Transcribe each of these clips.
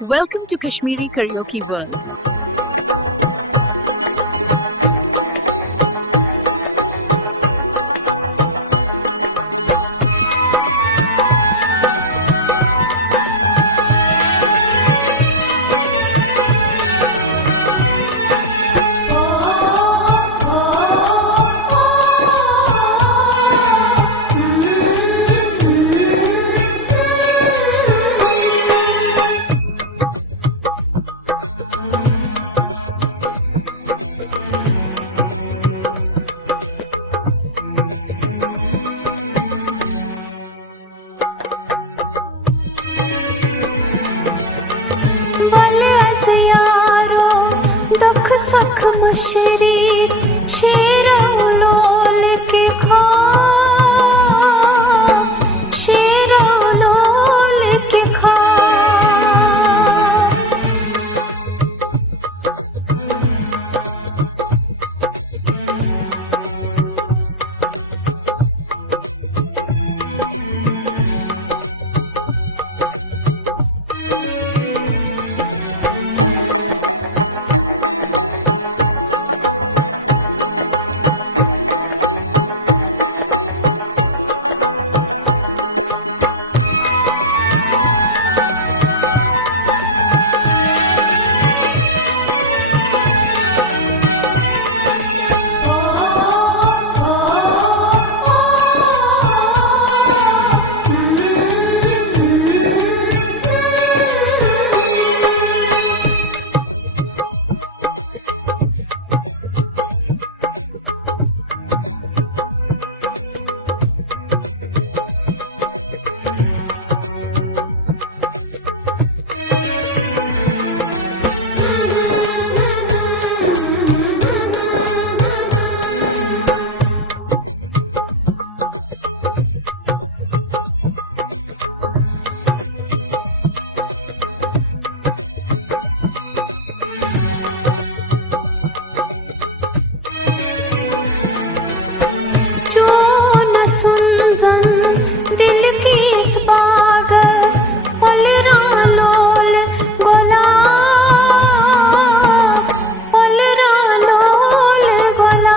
Welcome to Kashmiri Karaoke World. दुख सख मशरीर शेरा लोल के खा शेरा लोल के खा दिल की इस बागस पलरा लोल गोला पलरा लोल गोला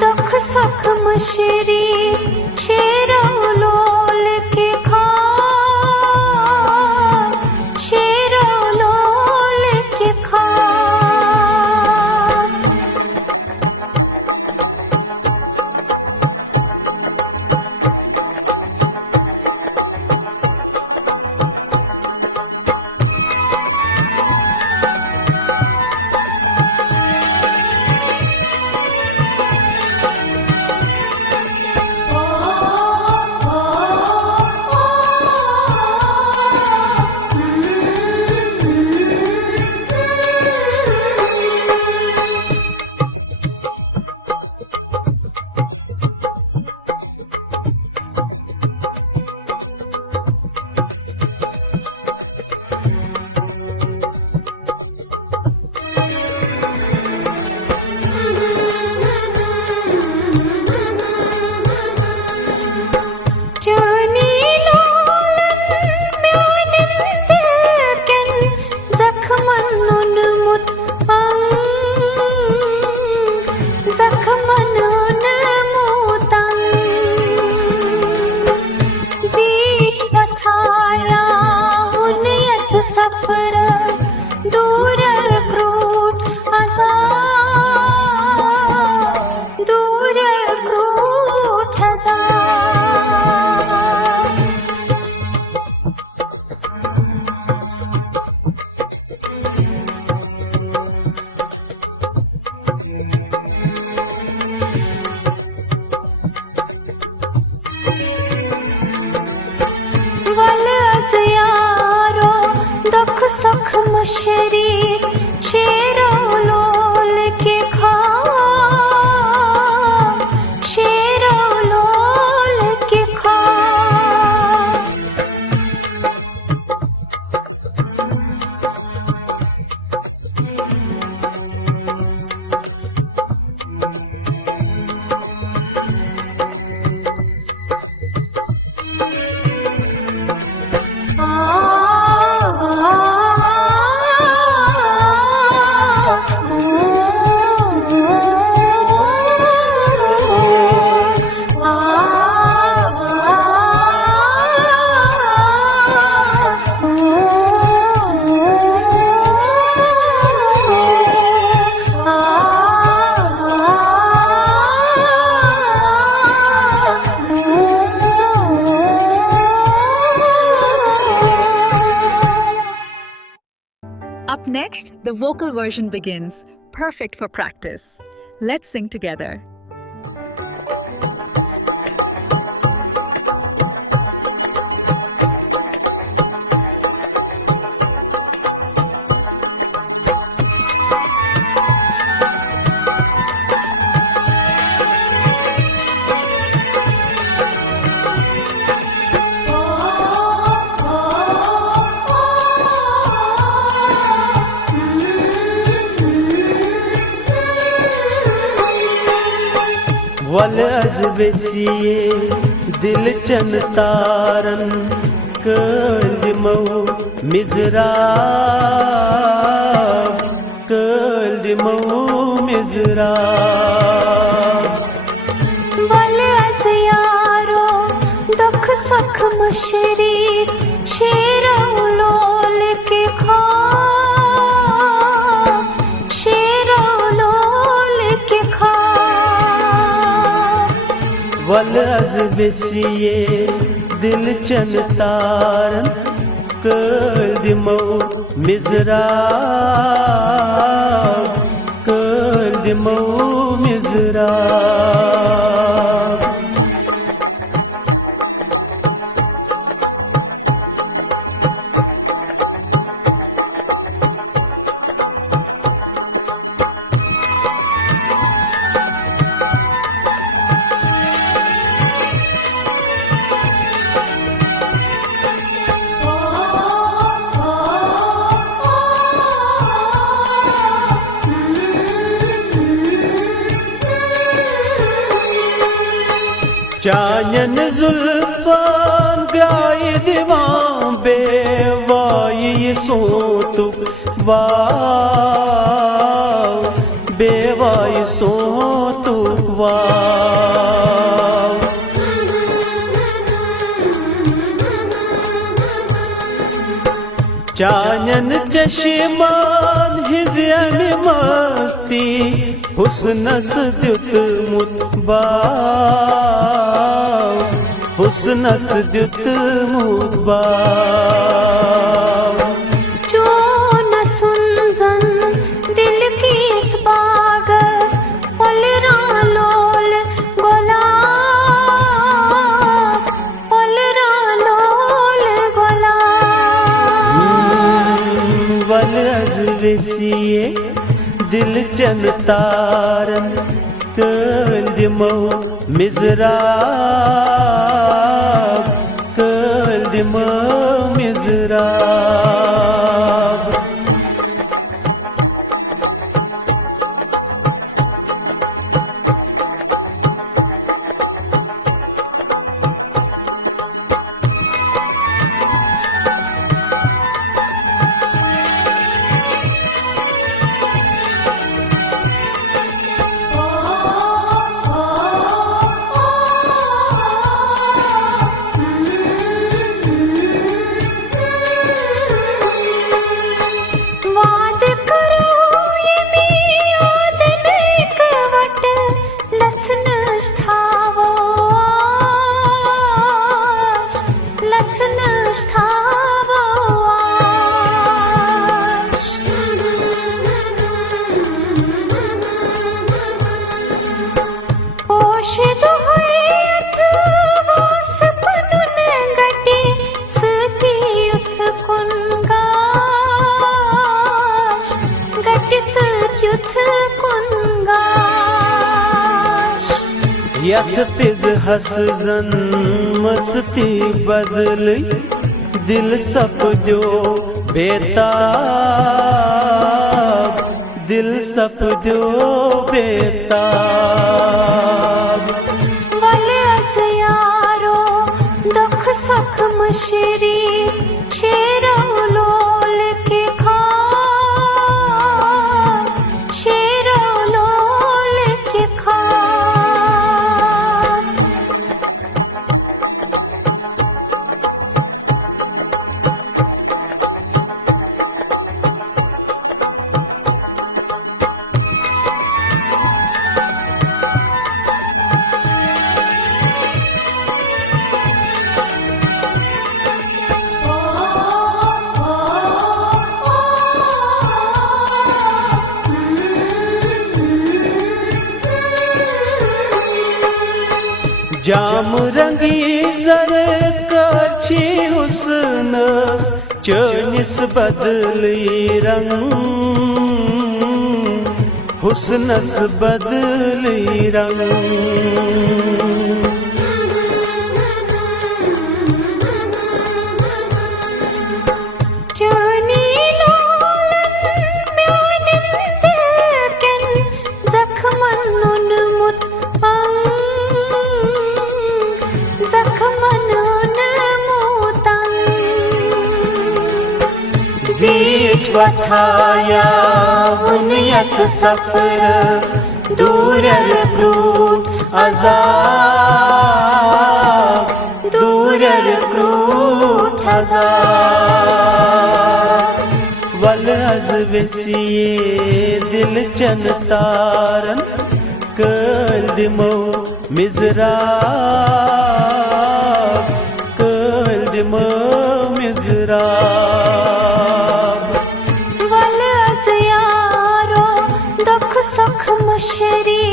दुख सख मशरीर शेरा लोल के खा शेरा लोल के खा Oh The vocal version begins, perfect for practice. Let's sing together. वल अज़बेसिये दिल चन तारन कल्दिमो मिज़राब कल्दिमो मिज़राब वल अज़ यारो दुख सख मुशरी शेरो लोल के ख्वाब शेरो लोल के ख्वाब वल अज़बेसिये दिल चन तारन कल्दिमो मिज़राब कल्दिमो मिज़राब चायन जुल्फान ग्राय दीवां बेवाई सोतु वाव बेवाई सोतु वाव चायन चश्मान हिज़्यम मस्ती हुस्नस द्युत मुतबाव हुस्नस द्युत मुतबाव जो न सुनजन दिल की इस बागस पलरा लोल गुलाब पलरा लोल गुलाब वल अज़बेसिये दिल चन तारन कल्दिमो मिज़राब कल्दिमो मिज़राब वाद करो ये मियाद नेक वट लसन स्थावो आश लसन स्थावो आश पोशिद हयत वास पनुन गटी सती उथ कुंगाश गटी सती उथ कुंगाश यथ पिज हसजन मस्ती बदल दिल सपद्यो बेताब दिल सपद्यो बेताब वल अज़ यारो दुख सख मुशरी शेरो लोल के ख्वाब शेरो लोल के ख्वाब जाम रंगी जर कछी हुस्नस चनिस बदली रंग हुस्नस बदली रंग जानी लोलन प्यानिन दिलकन जख्मन उन्मुत जख्मन उन्मुतन जीत वथाया बुनियत सफरस दूरर क्रूट अजाब दूरर क्रूट अजाब वल अज वसिए दिल चन तारन कल दिमो मिजराब कल दिमो मिजराब वल अज यारो दुख सुख मुशरी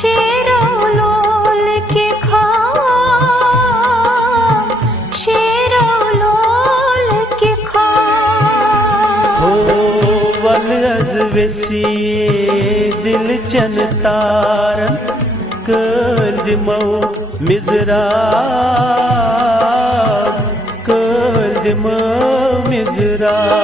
शेरो लोल के ख्वाब शेरो लोल के ख्वाब हो वल अज वसिए दिल चन तारन कल दिमो मिजराब कल दिमो मिजराब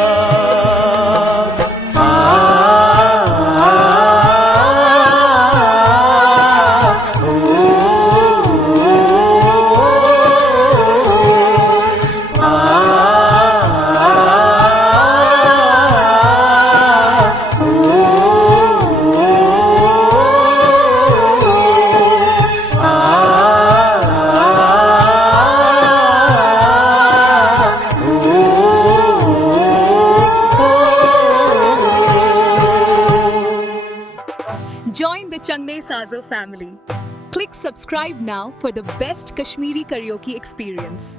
Join the Changne Sazo family. Click subscribe now for the best Kashmiri karaoke experience.